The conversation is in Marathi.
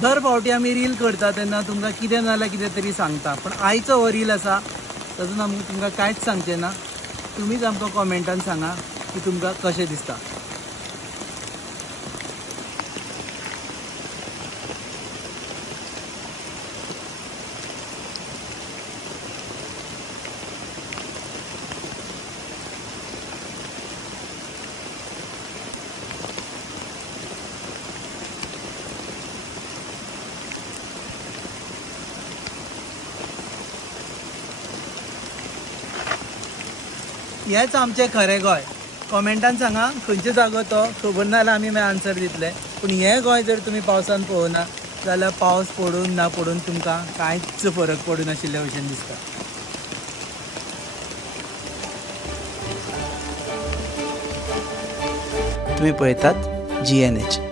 दर फावटी आमी रील करता तेन्ना तुमकां कितें नाल्यार कितें तरी सांगता, पण आयचो हो रील आसा तातूंत आमी तुमकां कांयच सांगचें ना. तुमीच आमकां कॉमेंटान सांगा की तुमकां कशें दिसता. हेच आमचें खरें गोंय. कॉमेंटान सांगा खंयचो जागो तो, खबर ना जाल्यार आमी मागीर आन्सर दितले. पूण हें गोंय जर तुमी पावसान पळोवना जाल्यार पावस पडून ना पडून तुमकां कांयच फरक पडूं नाशिल्ले भशेन दिसता. तुम्ही पळयतात GNH.